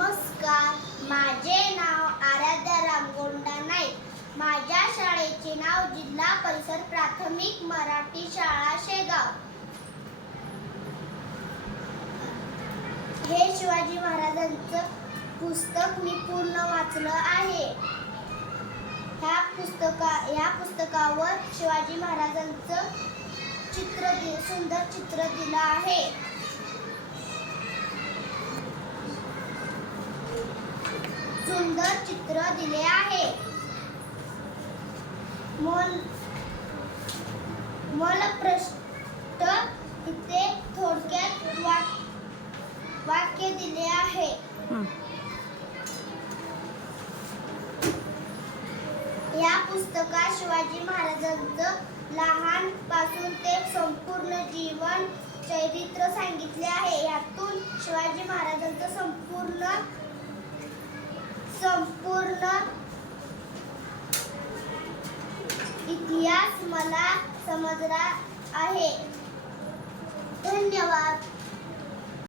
नमस्कार. माझे नाव आराध्या रामगोंडा नाईक. माझ्या शाळेचे नाव जिल्हा परिषद प्राथमिक मराठी शाळा शेगाव. हे शिवाजी महाराजांचं पुस्तक मी पूर्ण वाचलं आहे. ह्या पुस्तका ह्या पुस्तकावर शिवाजी महाराजांचं चित्र दि- सुंदर चित्र दिलं आहे. सुंदर चित्र दिले आहे. मोल मोल प्रश्न इथे थोडक्यात वाक वाक्य दिले आहे. या पुस्तकात शिवाजी महाराजांचं लहानपासून ते संपूर्ण जीवन चरित्र सांगितले आहे. यातून शिवाजी महाराजांचं संपूर्ण इतिहास मला समजला आहे. धन्यवाद.